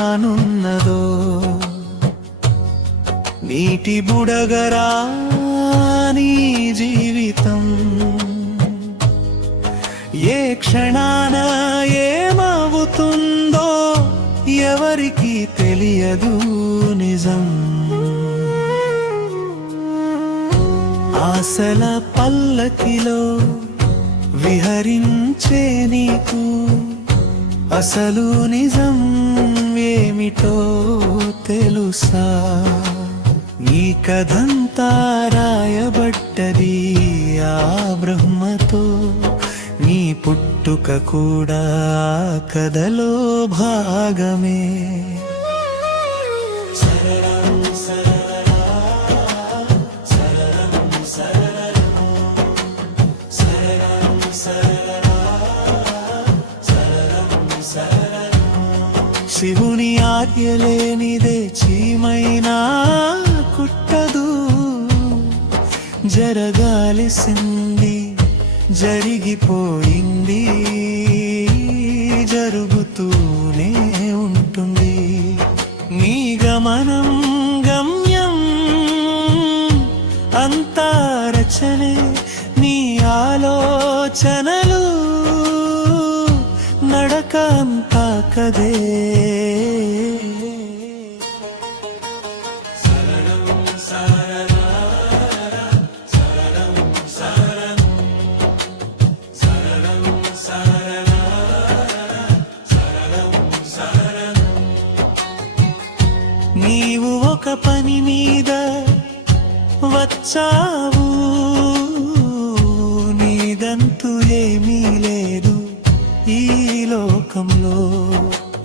కానున్నదో నీటి బుడగరా నీ జీవితం ఏ క్షణాన ఏమవుతుందో ఎవరికి తెలియదు నిజం ఆశల పల్లకిలో విహరించే నీకు అసలు నిజం ఏమిటో తెలుసా నీ కథంతా రాయబడ్డది ఆ బ్రహ్మతో నీ పుట్టుక కూడా కథలో భాగమే శివుని ఆజ్ఞలేనిదే చీమైనా కుట్టదు జరగాల్సింది జరిగిపోయింది జరుగుతూనే ఉంటుంది నీ గమనం గమ్యం అంతా రచనే నీ ఆలోచనలు నడక అంతా కదే నీవు ఒక పని మీద వచ్చావు నీదంతు ఏమీ లేదు ఈ లోకంలో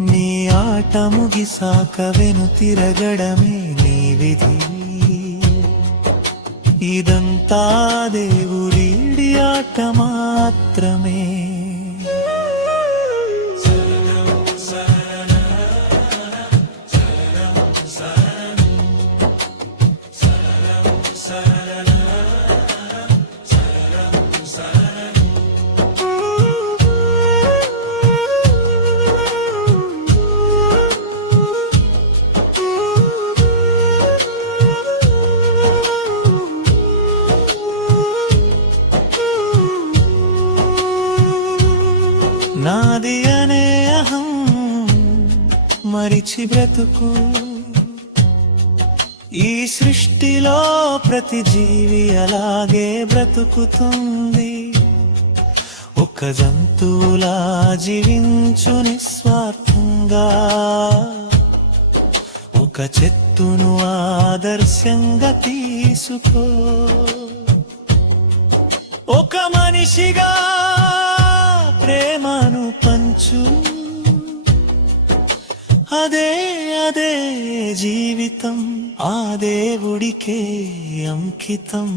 నీ ఆట ముగిసాక వెను తిరగడమే నీ విధి ఇదంతా దేవుడి ఆట మాత్రమే నాది అనే అహం మరిచి బ్రతుకు ఈ సృష్టిలో ప్రతి జీవి అలాగే బ్రతుకుతుంది ఒక జంతువులా జీవించు నిస్వార్థంగా ఒక చెట్టును ఆదర్శంగా తీసుకో ఒక మనిషిగా ప్రేమను పంచు అదే అదే జీవితం ఆ దేవుడికే అంకితం.